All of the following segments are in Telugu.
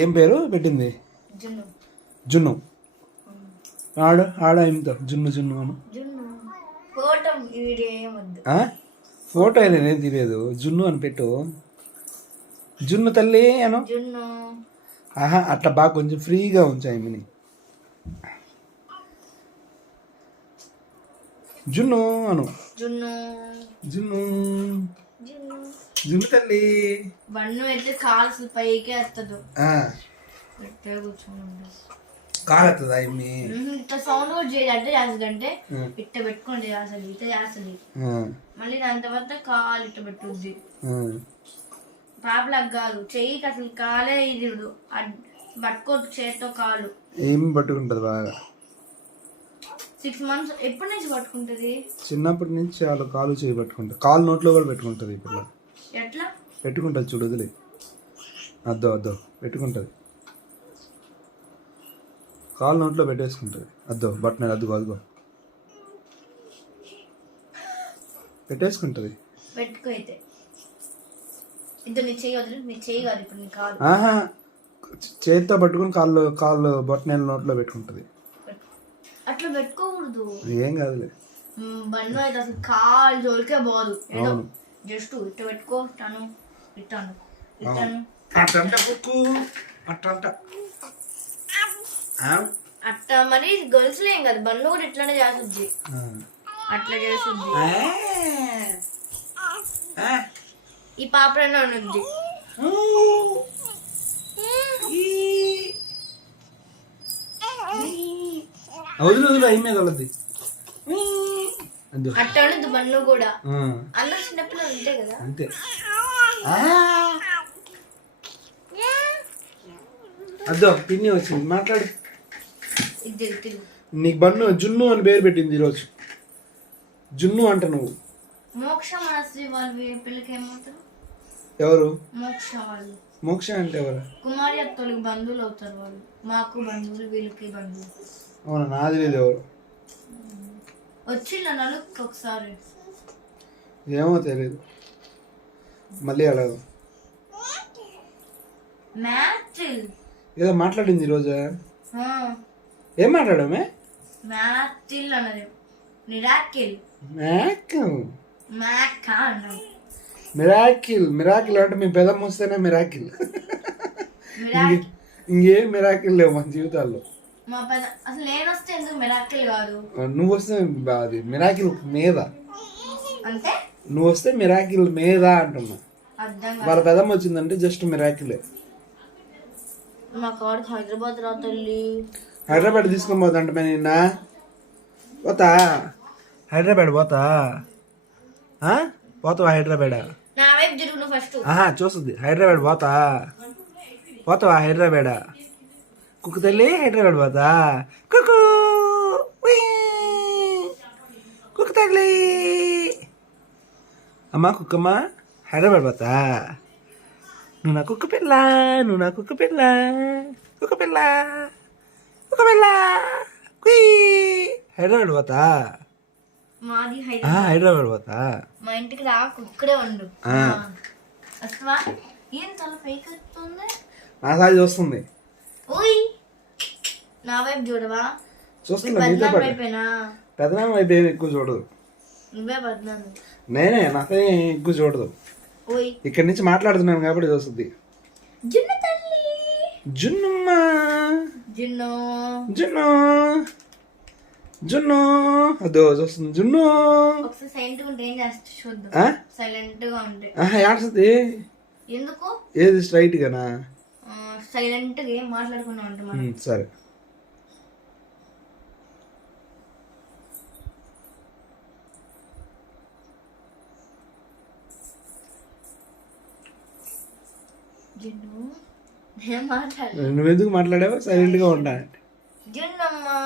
ఏం పేరు పెట్టింది? జున్ను. ఆడ ఏమితో జున్ను జున్ను అను. ఫోటో నేనేం తెలియదు. జున్ను అని పెట్టు. జున్ను తల్లి అను. ఆహా, అట్లా బాగా కొంచెం ఫ్రీగా ఉంచాయి మిని. జున్ను అను. జున్ను జున్ను తల్లి. బన్ను అయితే కాలు పైకి వస్తుంది. కాలుతుందా ఇన్ని? ఇట్లా సౌండ్ కూడా చేయదు. అంటే చేస్తుంది అంటే ఇట్ట పెట్టుకుంటే చేస్తుంది, ఇట్లా చేస్తుంది. మళ్ళీ దాని తర్వాత కాలు ఇట్ట పెట్టుద్ది. పాపలకు కాదు, చెయ్యికి అసలు కాలే ఇది పట్టుకోదు చేత్తో కాలు. ఏమి పట్టుకుంటది బాగా? 6 months. ఎప్పటి నుంచి పట్టుకుంటది? చిన్నప్పటి నుంచి వాళ్ళు కాలు చేయి పట్టుకుంటారు. కాలు నోట్లో కూడా పెట్టుకుంటది. ఇప్పుడు ఎట్లా పెట్టుకుంటది చూడు, వదిలే. అద్దో పెట్టుకుంటది. కాలు నోట్లో పెట్టేసుకుంటది. బట్టన అదిగో పెట్టేసుకుంటది. పెట్టుకో అయితే. ఇద్దరు నీ చెయ్యి వదిలి, నీ చెయ్యి కాదు ఇప్పుడు నీ కాలు. ఆహా, చేతితో పట్టుకుని కాళ్ళు బట్టన నోట్లో పెట్టుకుంటది. అట్లా పెట్టుకోకూడదు. ఏం కాదులే. బండి అయితే అసలు కాలు జోలికే పోదు. ఏదో జస్ట్ ఇట్ట పెట్టుకో. ఇట్టాను అట్లా మరి గొలుసులేం కదా. బండ్లు కూడా ఇట్లానే చేస్తుంది. అట్లా చేస్తుంది. ఈ పాపడనే ఉంది. వదిలి అయి మీద వాళ్ళది అట్లా ఉండదు. బండ్లు కూడా అందరూ చిన్నపిల్లలు ఉంటాయి కదా. అంతే. అద్దో పిన్ని వచ్చింది, మాట్లాడు. నీకు బన్ను జున్ను అని పేరు పెట్టింది ఈరోజు. జున్ను అంట నువ్వు. మోక్ష మనశ్రీ వాళ్ళు పిల్లకి ఏమవుతారు? ఎవరు? మోక్ష వాళ్ళు. మోక్ష అంటే ఎవరు? కుమారి అత్తోళ్ళకి బంధువులు అవుతారు వాళ్ళు. మాకు బంధువులు, వీళ్ళకి బంధువులు. అవునా, నాది లేదు. ఎవరు వచ్చిండ నలుగురికి ఒకసారి? ఏమో తెలియదు. మళ్ళీ అడగదు. ఏదో మాట్లాడింది ఈరోజు. ఏం మాట్లాడమే? మ్యాథిల్ అన్నది. మిరాకిల్. మిరాకిల్ అంటే మీ పెదం వస్తేనే మిరాకిల్. ఇంకేం మిరాకిల్ లేవు మన జీవితాల్లో. అసలు నేను వస్తే ఎందుకు మిరాకిల్ కాదు? నువ్వు వస్తే అది మిరాకిల్ మీద. అంటే నువ్వు వస్తే మిరాకిల్ మీద అంటున్నా. వాళ్ళ పెదం వచ్చిందంటే జస్ట్ మిరాకిలే. మా కాడికి హైదరాబాద్ రా తల్లి. హైదరాబాద్ తీసుకొని పోతాంట నిన్న. పోతా హైదరాబాద్ పోతావా? హైదరాబాద్ నా వైపు తిరుగు ఫస్ట్. చూస్తుంది. హైదరాబాద్ పోతావా? హైదరాబాద్ కుక్క తల్లి. హైదరాబాద్ పోతా. కుక్క తల్లి. అమ్మా కుక్కమ్మా, హైదరాబాద్ పోతా. నువ్వు నా కుక్క పిల్ల, హైదరాబాద్ పోతా. హైదరాబాద్ పోతా. మా ఇంటికి రా, కుక్కడే ఉండు. ఏం చాలా ఫేక్ వస్తుంది. నా సారి చూస్తుంది. నా వైపు చూడవా? చూస్తున్నా. పెదనాన్న వైపు ఏమి ఎక్కువ చూడదు. నువ్వే పెదనాన్న. నేనే. నాకే ఎక్కువ చూడదు. ఇక్కడి నుంచి మాట్లాడుతున్నాను కాబట్టి చూస్తుంది. జున్నుమ్మా, జున్ను అదో చూస్తుంది. జున్ను ఏడుస్తుంది. ఎందుకు? ఏది స్ట్రైట్ గానా? సైలెంట్ గా ఏం మాట్లాడుకున్నాం. సరే. నువ్వెందుకు మాట్లాడావు? సైలెంట్ గా ఉంటా. జున్నమ్మా,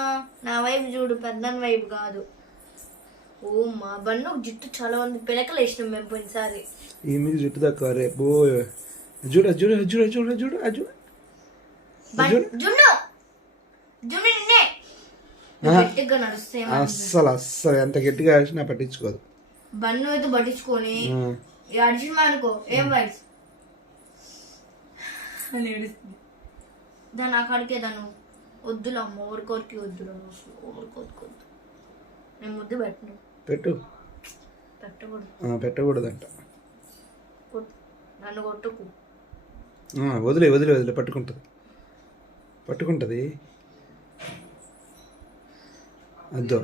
నా వైపు చూడు, పెద్దని వైపు కాదు. ఓ మా బన్ను జుట్టు చాలా మంది పిలకలు వేసినాం మేము పోయినసారి. ఈ మీద జుట్టు తక్కువ రేపు. చూడు చూడు చూడు చూడు చూడు చూడు అస్సలు అస్సలు ఎంత గట్టిగా అడిచినా పట్టించుకోదు. బన్ను అయితే పట్టించుకొని అడిచినా అనుకో ఏం వయసు అని ఏడుస్తుంది. దాని అక్కడికే దాన్ని వద్దులు అమ్మ ఓరికోరికి వద్దులు ఓరికోరికి వద్దు నేను ముద్దు పెట్టను పెట్టు. పెట్టకూడదు పెట్టకూడదంట. నన్ను కొట్టుకు. వదిలే పట్టుకుంటుంది అద్దో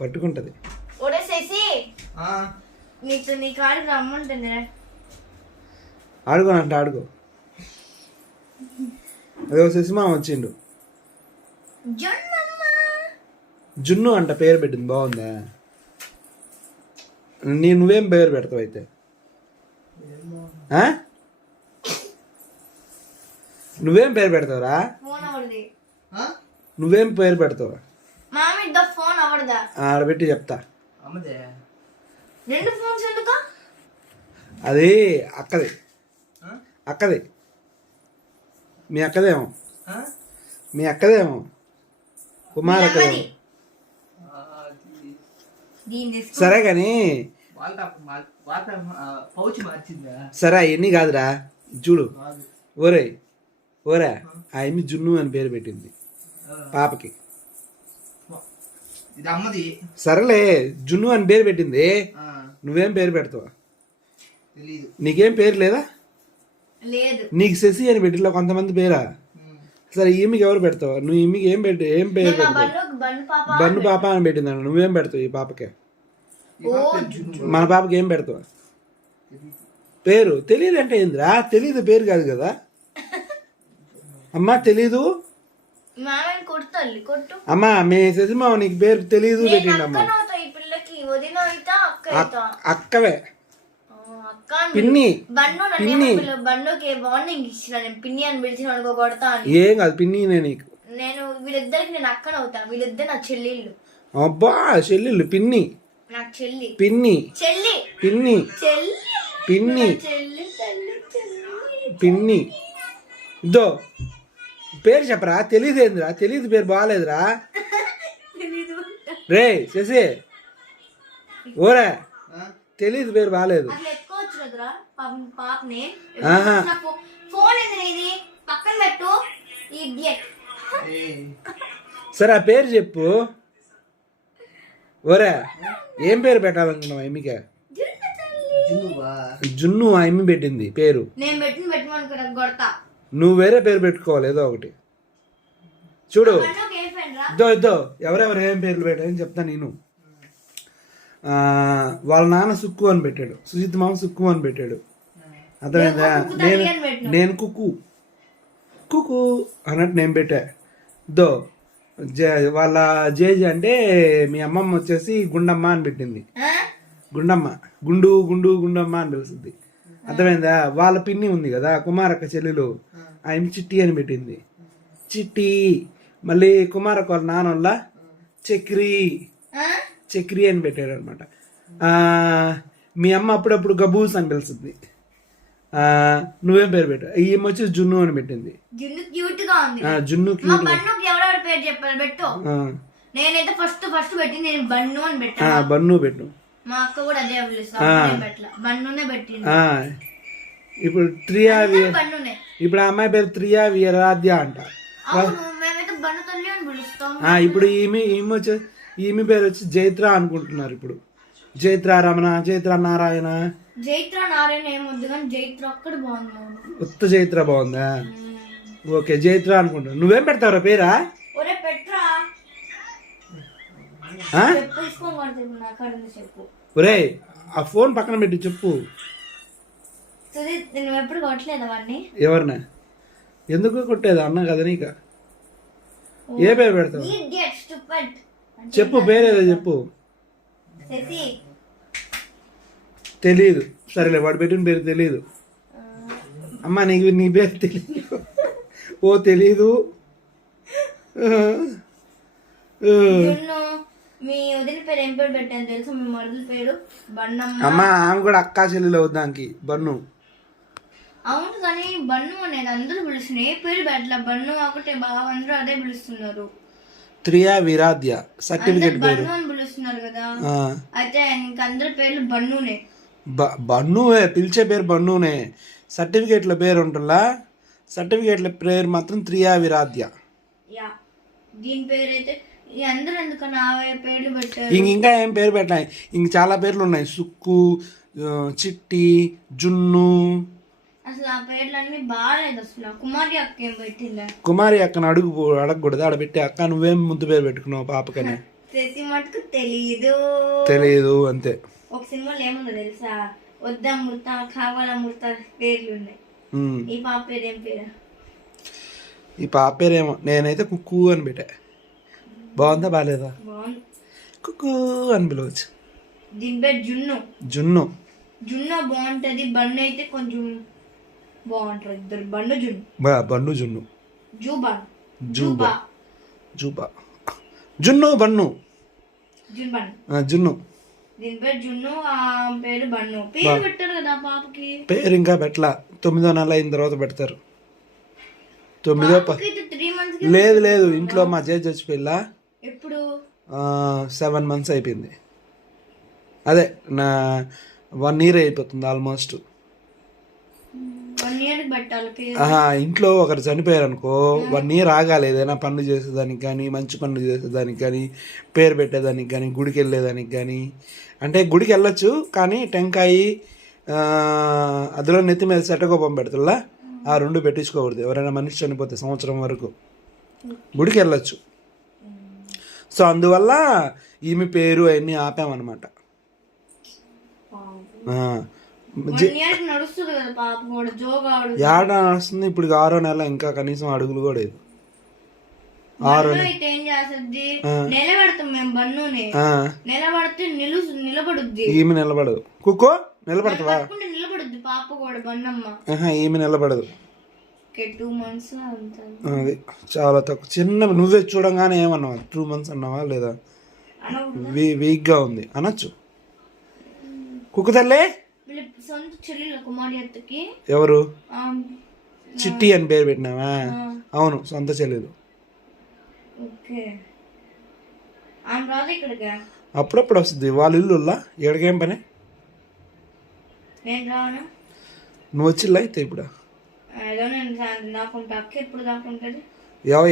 పట్టుకుంటుంది. ఓడేసేసి నీ కాడికి రమ్మంటుంది. ఆడుకోనంట ఆడుకో. అదే శశిమా వచ్చిండు. జున్ను అంట పేరు పెట్టింది, బాగుందా? నువ్వేం పేరు పెడతావు అయితే? నువ్వేం పేరు పెడతావురా? నువ్వేం పేరు పెడతావు? ఆడబెట్టి చెప్తా. అది అక్కది మీ అక్కదేమో కుమార్ అక్కదేమో. సరే కానీ సరే అవన్నీ కాదురా, చూడు. ఓరే ఆ ఎమ్మి జున్ను అని పేరు పెట్టింది పాపకి. సరేలే, జున్ను అని పేరు పెట్టింది. నువ్వేం పేరు పెడతావా? నీకేం పేరు లేదా? నీకు శశి అని పెట్టిలో కొంతమంది పేరా? సరే ఈమెకి ఎవరు పెడతావా? నువ్వు ఈమెకి ఏం పేరు పెడతావు? బన్ను పాప అని పెట్టిందన్న. నువ్వేం పెడతావు ఈ పాపకే? మన పాపకి ఏం పెడతావా పేరు? తెలియదు అంటే ఏందిరా? తెలీదు పేరు కాదు కదా అమ్మా, తెలీదు అమ్మా. మీ శశిమా నీకు పేరు తెలీదు పెట్టిండమ్మా. అక్కవే పిన్ని. ఏం కాదు, పిన్నినే నీకు. నేను వీళ్ళిద్దరికి నేను అక్కన అవుతాను. వీళ్ళిద్దరు నా చెల్లెళ్ళు. అబ్బా, చెల్లెళ్ళు. పిన్ని నాకు చెల్లి. పిన్ని పిన్ని పిన్ని పిన్ని. ఇద్దో పేరు చెప్పరా? తెలీదేందిరా? తెలీదు పేరు బాగాలేదురా. రే శశి, ఓరా తెలీదు పేరు బాగాలేదు. సరే ఆ పేరు చెప్పు. ఓరా ఏం పేరు పెట్టాలనుకున్నావు ఎమ్మికే? జున్ను ఆ ఎమ్మి పెట్టింది పేరు. నువ్వు వేరే పేరు పెట్టుకోవాలి ఏదో ఒకటి. చూడు ఇద్దో ఎవరెవరు ఏం పేర్లు పెట్టారని చెప్తా నేను. వాళ్ళ నాన్న సుక్కు అని పెట్టాడు, సుజిత్ మామ సుక్కు అని పెట్టాడు. అర్థమైందా? నేను కుక్కు కుక్కు అన్నట్టు నేను పెట్టా. దో వాళ్ళ జేజి అంటే మీ అమ్మమ్మ వచ్చేసి గుండమ్మ అని పెట్టింది. గుండమ్మ, గుండమ్మ అని పిలుస్తుంది. అర్థమైందా? వాళ్ళ పిన్ని ఉంది కదా కుమారక్క చెల్లెలు, ఆయన చిట్టి అని పెట్టింది. చిట్టి. మళ్ళీ కుమారక్క వాళ్ళ నాన్న వల్ల చక్రి అని పెట్టాడు అనమాట. మీ అమ్మ అప్పుడప్పుడు గబూస్ అని పిలుస్తుంది. నువ్వేం పేరు పెట్టావు? ఈమె వచ్చి జున్ను అని పెట్టింది. జున్ను క్యూట్ గా ఉంది. జున్ను క్యూట్. ఎవరెవరి పేరు చెప్పాలి పెట్టు. నేనైతే ఫస్ట్ పెట్టి నేను బన్ను అని పెట్టా. బన్ను పెట్టు. మా అక్క కూడా అదే పిలుస్తా. బన్నునే పెట్టింది. ఇప్పుడు ఇప్పుడు ఆ అమ్మాయి పేరు త్రియా వీరాధ్య అంట. మేమైతే బన్ను తల్లి అని పిలుస్తాం. ఇప్పుడు ఈమె పేరు వచ్చి జైత్ర అనుకుంటున్నారు. ఇప్పుడు జైత్ర రమణ, జైత్ర నారాయణ. జైత్ర నారాయణ ఏమొద్దు కానీ జైత్ర ఒక్కటి బాగుంది. ఉత్త జైత్ర బాగుందా? ఓకే జైత్ర అనుకుంటున్నా. నువ్వేం పెడతావురా పేరా? ఒరే ఆ ఫోన్ పక్కన పెట్టి చెప్పు. ఎప్పుడు కొట్టలేదు వాడిని. ఎవరినా? ఎందుకు కొట్టేది? అన్నా కదా నీక. ఏ పేరు పెడతావు చెప్పు, పేరేదో చెప్పు. తెలీదు. సరేలే, వాడు పెట్టిన పేరు తెలీదు. అమ్మా నీకు నీ పేరు తెలీదు. ఓ తెలీదు. మీ వదిన పేరు ఏం పేరు పెట్టాను తెలుసు? మీ మరుదుల పేరు బన్నమ్మ. అమ్మా ఆమె కూడా అక్కా చెల్లెలు అవుదానికి బన్ను. అవును కానీ బన్ను అనేది అందరూ పిలుస్తున్నారు. ఏ పేరు పెట్టలే, బన్ను ఒకటే బాగా అందరూ అదే పిలుస్తున్నారు. త్రియా వీరాధ్య సర్టిఫికేట్ పేరు బన్ను అని పిలుస్తున్నారు కదా. అయితే ఇంక అందరి పేర్లు బన్నునే. బన్నువే పిలిచే పేరు బన్నునే. సర్టిఫికేట్ల పేరు ఉంటుందా? సర్టిఫికేట్ల పేరు మాత్రం త్రియా విరాధ్య. యా, దీని పేరు అయితే అందరూ ఎందుకన్నా పేర్లు పెట్టారు. ఇంకా ఏం పేరు పెట్టాయి, ఇంక చాలా పేర్లు ఉన్నాయి. సుక్కు, చిట్టి, జున్ను. అసలు ఆ పేర్లన్నీ బాగాలేదు. అసలు కుమారి అక్క ఏం పెట్టిందా? కుమారి అక్కను అడగకూడదు, ఆడ పెట్టి అక్క నువ్వేం ముద్దు పేరు పెట్టుకున్నావు పాపకనే? చేసి మటుకు తెలియదు అంతే. ఒక సినిమాలో ఏముందో తెలుసా, వద్దమృత కావాలమృత పేర్లు ఉన్నాయి. ఈ పాప పేరు ఏం పేరు? ఈ పాప పేరేమో నేనైతే కుక్కు అని పెట్టా. బాగుందా బాగాలేదా? బాగుంది. కుక్కు అని పిలవచ్చు. దీని పేరు జున్ను. జున్ను జున్ను బాగుంటది. బన్ను అయితే కొంచెం బాగుంటారు ఇద్దరు. బండు జున్ను. బండు జున్ను. జూబా జూబా జూబా జున్ను బన్ను జున్ను. దీని పేరు జున్ను, ఆ పేరు బన్ను. పేరు పెట్టారు కదా పాపకి. పేరు ఇంకా పెట్టలా, 9వ నెల అయిన తర్వాత పెడతారు. 3 months. లేదు ఇంట్లో మా చేతి చచ్చిపోయిలా. ఎప్పుడు? 7 months అయిపోయింది. అదే నా 1 year అయిపోతుంది ఆల్మోస్ట్. 1 year పెట్టాలి పేరు. ఇంట్లో ఒకరు చనిపోయారు అనుకో, 1 year ఆగాలి. ఏదైనా పనులు చేసేదానికి కానీ, మంచి పనులు చేసేదానికి కానీ, పేరు పెట్టేదానికి కానీ, గుడికి వెళ్ళేదానికి కానీ. అంటే గుడికి వెళ్ళొచ్చు కానీ టెంకాయి అందులో నెత్తి మీద శటకోపం పెడుతుల్లా, ఆ 2 పెట్టించుకోకూడదు. ఎవరైనా మనిషి చనిపోతే సంవత్సరం వరకు గుడికి వెళ్ళొచ్చు. సో అందువల్ల ఈమె పేరు అవన్నీ ఆపామన్నమాట. ఏడ నడుస్తుంది ఇప్పుడు? 6వ నెల, ఇంకా కనీసం అడుగులు కూడా లేదు. 6వ నెల నిలబెడతాం మేము. బన్నుని నిలబడితే నిలబడుద్ది. ఈమె నిలబడదు. కుక్కో నిలబడతావా? నిలబడుద్ది పాప కూడా. బన్నమ్మ ఈమె నిలబడదు. 2 months అది చాలా తక్కువ. చిన్న నువ్వే చూడంగానే ఏమన్నావా? 2 months అన్నావా లేదా? వీక్గా ఉంది అనొచ్చు. కుక్క తల్లే సొంత చెల్లెలు కుమారి అత్తకి. ఎవరు? చిట్టి అని పేరు పెట్టినావా? అవును, సొంత చెల్లెలు. అప్పుడప్పుడు వస్తుంది. వాళ్ళ ఇల్లుల్లా ఎక్కడికేం పని? నువ్వు వచ్చిల్లా అయితే ఇప్పుడు?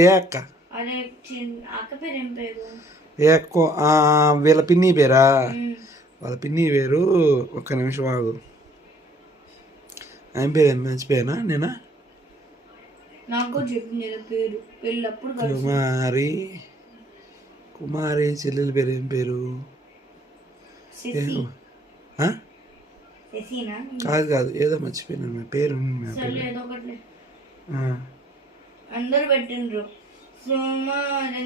ఏ అక్క? ఏ అక్క? వీళ్ళ పిన్ని పేరా? వాళ్ళ పిన్ని పేరు, ఒక్క నిమిషం ఆగు. ఆయన పేరు ఏం మర్చిపోయానా నేనా? కుమారి చెల్లెల పేరు ఏం పేరు? కాదు ఏదో మర్చిపోయినా పేరు. అందరు పెట్టిండ్రు.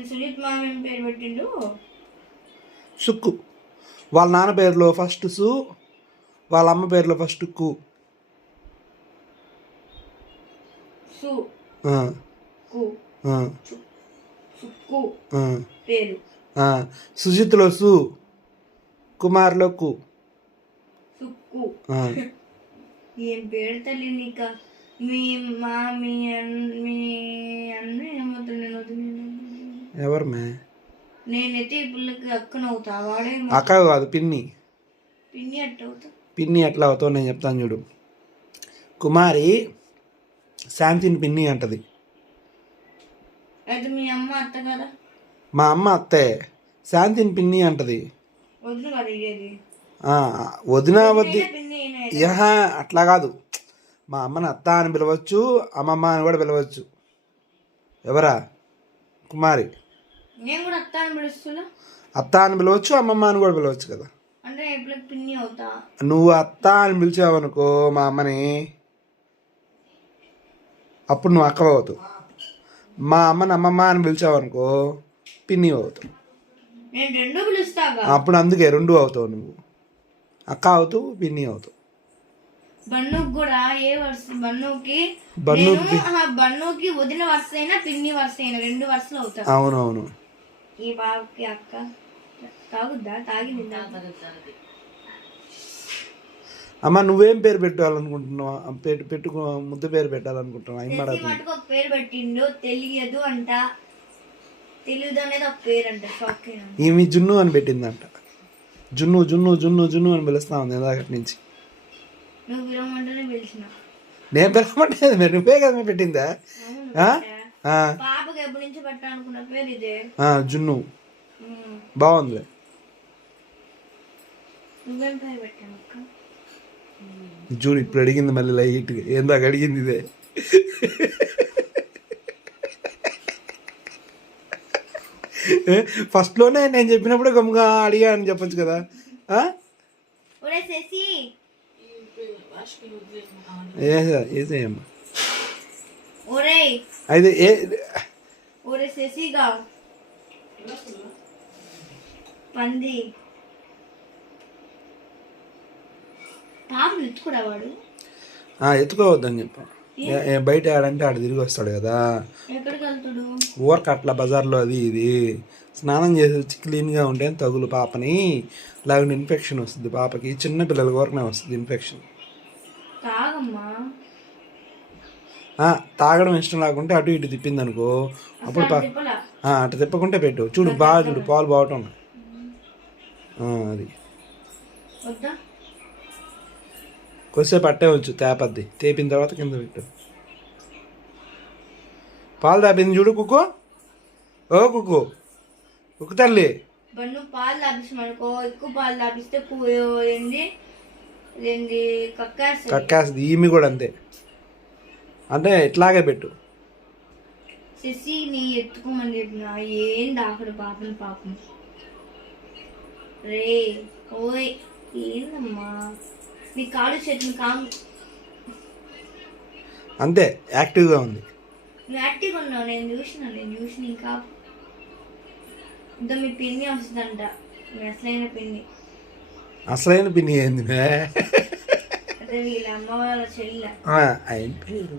సుజిత్ మామ పేరు పెట్టిండు సుక్కు. వాళ్ళ నాన్న పేరులో ఫస్ట్ సు, వాళ్ళ అమ్మ పేరులో ఫస్ట్ కు. సుజిత్లో సు, కుమార్లో కు. ఏం పేరు తల్లి నీక? మీ అన్న ఏమవుతుంది? ఎవరు మే? నేనైతే ఈ పిల్లకి అక్కనవుతా. వాడే అక్క కాదు, పిన్ని. పిన్ని అట్ట అవుతా. పిన్ని ఎట్లా అవుతావు నేను చెప్తాను చూడు. కుమారి శాంతిని పిన్ని అంటది. అయితే మీ అమ్మ అత్త కదా? మా అమ్మ అత్తే, శాంతిని పిన్ని అంటది. వదిన కదా ఇయ్యేది. వదిన వద్ది అట్లా కాదు. మా అమ్మని అత్త అని పిలవచ్చు, అమ్మమ్మ అని కూడా పిలవచ్చు. ఎవరా? కుమారి. నేను కూడా అత్త అని పిలుస్తున్నా. అత్త అని పిలవచ్చు, అమ్మమ్మ అని కూడా పిలవచ్చు కదా. అంటే ఎప్పుడు పిన్ని అవుతా? నువ్వు అత్త అని పిలిచావనుకో మా అమ్మని, అప్పుడు నువ్వు అక్క అవుతావు. మా అమ్మని అమ్మమ్మ అని పిలిచావనుకో పిన్ని అవుతావు. నేను రెండు పిలుస్తాగా. అప్పుడు అందుకే 2 అవుతావు. నువ్వు అక్క అవుతావు, పిన్ని అవుతావు. బన్నుకి కూడా ఏ వరుస? బన్నుకి వదిన వరుస అయినా పిన్ని వరుస అయినా 2 వరుసలు అవుతావు. అవునవును. ఈ బాబుకి అక్క తాగుద్దా? తాగింది. అమ్మ నువ్వేం పేరు పెట్టాలనుకుంటున్నావు? పెట్టుకో, ముద్దు పేరు పెట్టాలనుకుంటున్నావు? పేరు పెట్టిండు తెలియదు అంట. తెలియదు అనేది ఒక పేరు అంట. ఈమె జున్ను అని పెట్టిందంట. జున్ను జున్ను జున్ను జున్ను అని పిలుస్తా ఉంది ఇందాకటి నుంచి. నువ్వు పిలవమంటేనే పిలిచిన. నేను పిలవమంటేది మరి నువ్వే కదా పెట్టిందా? పాపకి ఎప్పటి నుంచి పెట్టాలనుకున్న పేరు ఇదే. జున్ను బాగుంది. నువ్వేం పేరు పెట్టాను అక్క? జూన్ ఇప్పుడు అడిగింది మళ్ళీ లైట్గా, ఏందాక అడిగింది ఇదే. ఫస్ట్లోనే నేను చెప్పినప్పుడు గమ్ముగా అడిగా అని చెప్పొచ్చు కదా. ఏసేయమ్మా అయితే పంది పాపను ఎత్తుకురావాడు. ఎత్తుకోవద్దని చెప్పు. బయట ఆడంటే ఆడ తిరిగి వస్తాడు కదా. ఎక్కడికి వెళ్తాడు? ఊరక అట్లా బజార్లో అది ఇది స్నానం చేసి వచ్చి క్లీన్గా ఉంటే తగులు పాపని, లేకుంటే ఇన్ఫెక్షన్ వస్తుంది పాపకి. చిన్న పిల్లల ఊరకనే వస్తుంది ఇన్ఫెక్షన్. తాగడం ఇష్టం లేకుంటే అటు ఇటు తిప్పింది అనుకో, అప్పుడు అటు తిప్పకుంటే పెట్టు. చూడు బాగా చూడు, పాలు బాగటం. అది కొద్దిసేపు అట్టే ఉంచు, తేపద్ది. తేపిన తర్వాత కింద పెట్టు. పాలు తాపింది చూడు కుక్కు. ఓ కుక్కు, కుక్కు తల్లి. పాలు తాపిస్తామనుకో, ఎక్కువ పాలు తాపిస్తే కక్కేస్తుంది. ఈమె కూడా అంతే, అంటే ఇట్లాగే పెట్టు. శశిని ఎత్తుకోమని చెప్పిన ఏం దాకడు పాపం. పాపం రే ఓయ్ ఏందమ్మా నీ కాడు చెట్టు అంతే, యాక్టివ్గా ఉంది. నువ్వు యాక్టివ్గా ఉన్నావు, నేను చూసిన ఇంకా ఇంకా మీ పిన్ని వస్తుందంట. మీ అసలైన పిన్ని. అసలైన పిన్ని ఏంది? అదే వీళ్ళ అమ్మ వాళ్ళ చెల్ల. ఆయన పేరు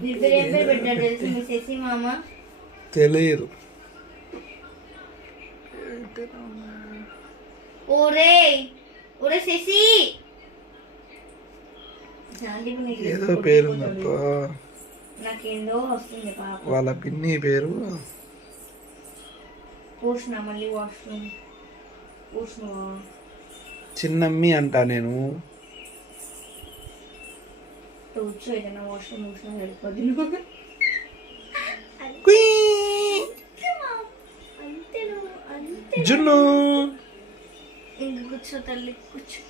మీ పేరు ఏం పేరు పెట్టారు తెలుసు మీ శశి మామ? తెలియదు. ఓరే ఓరే శశి ఏదో పేరు నాకేందో వస్తుంది పాప. వాళ్ళ పిన్ని పేరు పోషణ. మళ్ళీ వాష్రూమ్ పోషణ చిన్నమ్మి అంట. నేను కూర్చో, ఏదైనా వాష్రూమ్ పోషణ వెళ్ళిపోద్ది. జున్ను ఇంక కూర్చో తల్లి, కూర్చో.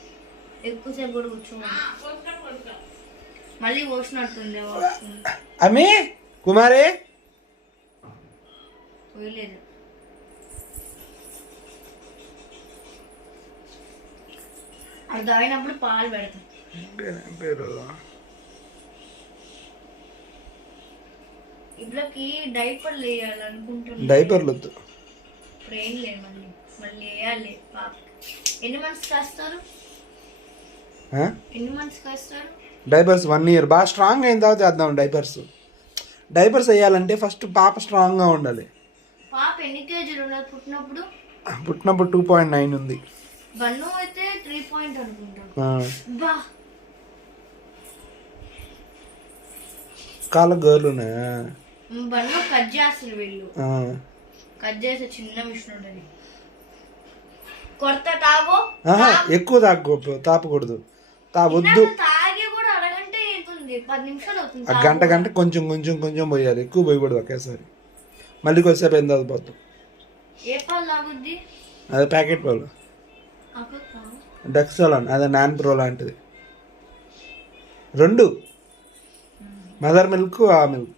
ఎక్కువసేపు కూడా కూర్చో. మళ్ళీ పోసినట్టుంది వాష్రూమ్. అమ్మి కుమారి పోయలేదు. అది తాగినప్పుడు పాలు పెడతాం. ఇట్లకి డైపర్లు వేయాలనుకుంటున్నాను. డైపర్లు వద్దు, ఇప్పుడు ఏం లేదు. మళ్ళీ వేయాలి పాప. ఎన్ని మంత్స్ కాస్తారు? ఎన్ని మంత్స్ కాస్తారు డైపర్స్? 1 year. బాగా స్ట్రాంగ్ అయిన తర్వాత వేద్దాం డైపర్స్. డైపర్స్ వేయాలంటే ఫస్ట్ పాప స్ట్రాంగ్గా ఉండాలి. పాప ఎన్ని కేజీలు ఉండాలి పుట్టినప్పుడు? పుట్టినప్పుడు 2.9 ఉంది. బన్ను అయితే 3 point అనుకుంటా. కాళ్ళ గోర్లునా? బన్ను కట్ చేస్తారు వీళ్ళు. కట్ చేసే చిన్న మిషన్ ఉంటుంది. కొడతా తాగో. ఎక్కువ తాపకూడదు. తాగొద్దు. తాగి కూడా అరగంట అవుతుంది, 10 నిమిషాలు అవుతుంది. గంట కొంచెం కొంచెం కొంచెం పోయాలి, ఎక్కువ పోయకూడదు ఒకేసారి. మళ్ళీ కొద్దిసేపు ఎంత పోతాం. ఏ పాలు తాగుద్ది? అదే ప్యాకెట్ పాలు. డెక్సోలాన్, అదే నాన్ ప్రో లాంటిది. 2 మదర్ మిల్క్, ఆ మిల్క్.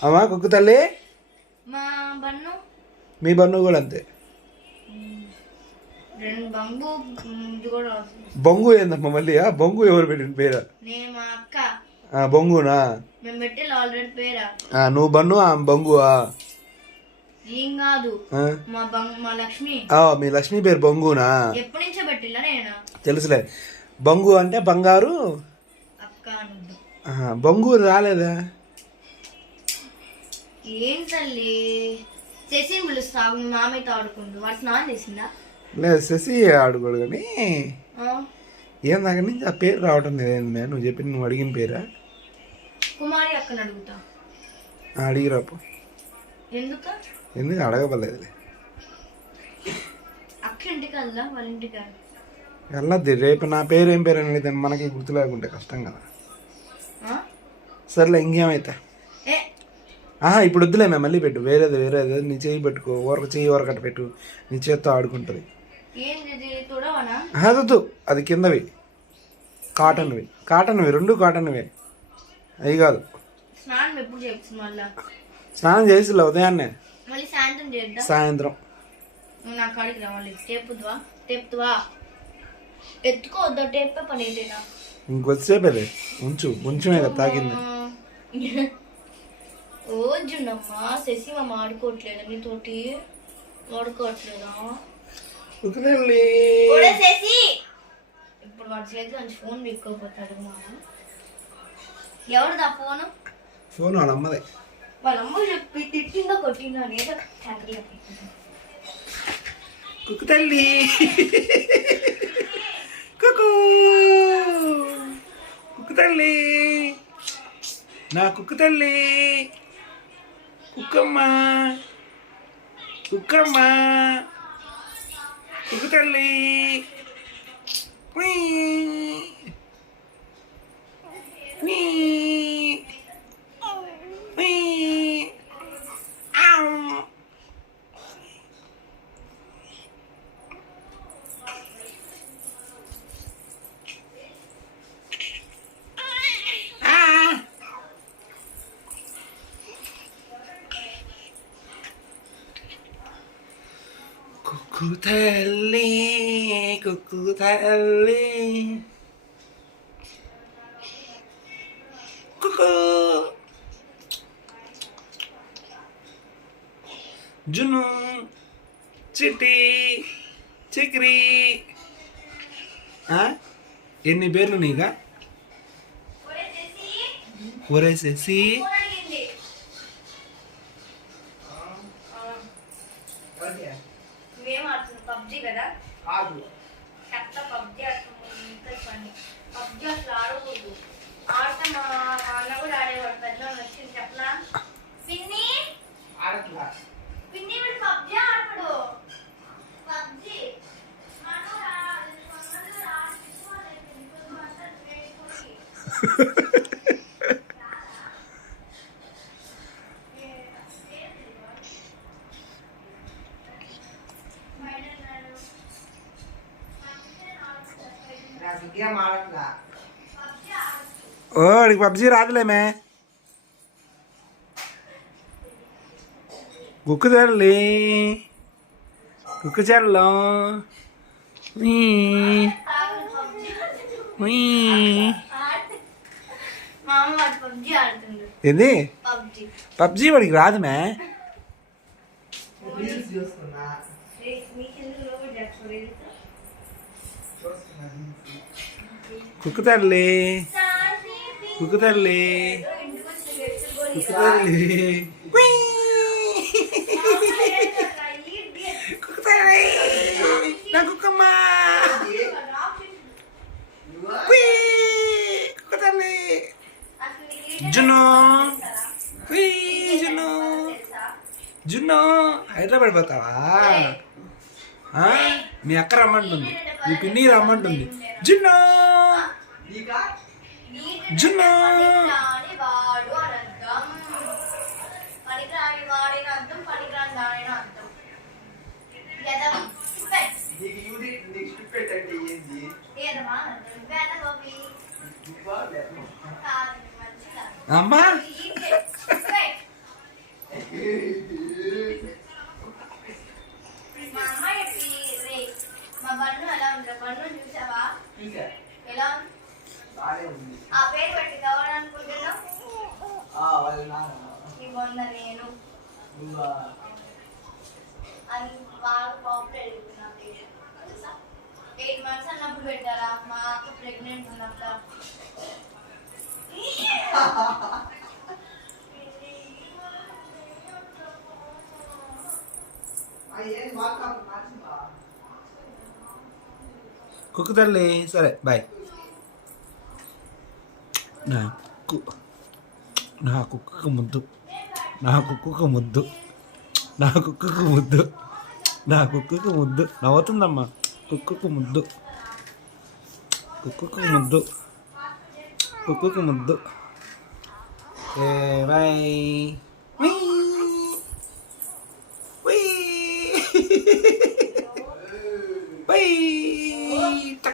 అమ్మా కుక్కు తల్లి. మీ బన్ను కూడా అంతే. బొంగు ఏందమ్మా మళ్ళీ? బొంగు ఎవరు పెట్టిన పేరా? బొంగునా? నువ్వు బన్ను, బొంగు. మీ లక్ష్మి పేరు బొంగునా? తెలుసులే. బొంగు అంటే బంగారు. బొంగు రాలేదా? ఏం తల్లి శశి పిలుస్తా, మామయ్యతో ఆడుకుంటూ. వాడు స్నానం చేసిందా? లేదు, శశి ఆడుకోడు. కానీ ఏం దగ్గర నుంచి ఆ పేరు రావటం లేదేంది? నువ్వు చెప్పి నువ్వు అడిగిన పేరా? కుమారి అక్కని అడుగుతా. అడిగిరాపు. ఎందుకు అడగబలేదులే. అక్క అక్క ఇంటికి వెళ్దాం వాళ్ళ ఇంటికి. వెళ్ళద్ది. రేపు నా పేరు ఏం పేరు అనేది మనకి గుర్తు లేకుంటే కష్టం కదా. సర్లే ఇంకేమైతే ఇప్పుడు వద్దులే మేము మళ్ళీ పెట్టు. వేరేది నీ చేయి పెట్టుకో. చెయ్యి ఊరకట్ట పెట్టు. నీ చేత్తో ఆడుకుంటుంది. అదొద్దు, అది కిందవి కాటన్వి 2 కాటన్వి. అవి కాదు. స్నానం చేసిలే ఉదయాన్నే. సాయంత్రం ఎత్తుకోవద్దా టేప్ పని ఏంటైనా ఇంకొద్దిసేపే ఉంచుమే కదా తాగింది. ఓ జున్నమ్మా శశి మా ఆడుకోవట్లేదా నీతోటి? ఆడుకోవట్లేదా? ఇప్పుడు వాడి చేతి నుంచి ఫోన్ విక్కోపోతాడు మా. ఎవరిదా ఫోను? ఫోన్ వాళ్ళ అమ్మదే. వాళ్ళ అమ్మ చెప్పి తిట్టిందో కొట్టిందో అనేదో కుక్కు తల్లి. కుక్కు తల్లి, నా కుక్కు తల్లి. కుక్కమ్మ కుక్కు తల్లి. కుక్కు తల్లి, కుక్కు తల్లి. కుక్కు జున్ను, చిట్టి, చిక్రి. ఎన్ని పేర్లు నీగా? ఒరేసేసి పబ్జీ కదా పబ్జీ పబ్జీ అసలు ఆడకూడదు. ఆడితే మా అన్న కూడా ఆడేవాడు. పెద్ద వచ్చింది చెప్పనా పిన్ని పిన్ని వీడు పబ్జీ ఆడతాడు. పబ్జీ ఓ నీకు పబ్జీ రాదులేమే. కుక్కు తల్లి, కుక్కు చెల్లం. ఏంది పబ్జీ వాడికి రాదుమే. కుక్కు తల్లి, కుక్కు తల్లి, కుక్కు తల్లి. కుక్కు తల్లి, నా కుక్కమ్మ. కుక్కు తల్లి. జున్ను, జున్ను, జున్ను. హైదరాబాద్ పోతావా? మీ అక్క రమ్మంటుంది, మీ పిన్ని రమ్మంటుంది. జున్ను, జున్ను. అమ్మా మా బన్ను ఎలా ఉంది? బన్ను చూసావా? ఎలా ఆ పేరు పెట్టి కావాలనుకుంటున్నావు? నీ బొంద నేను అది బాగా పాపులర్ అయిపోయిన పేరు తెలుసా? 8 months అన్నప్పుడు పెట్టారా? మా అక్క ప్రెగ్నెంట్ ఉన్నప్పుడు. కుక్కు తల్లి. సరే బాయ్. నా కుక్కకు ముద్దు, నా కుక్కకు ముద్దు, నా కుక్కకు ముద్దు. నా కుక్కుకు ముద్దు నవ్వుతుందమ్మా. కుక్కుకు ముద్దు, కుక్కుకు ముద్దు, కుక్కుకు ముద్దు. ఏ బై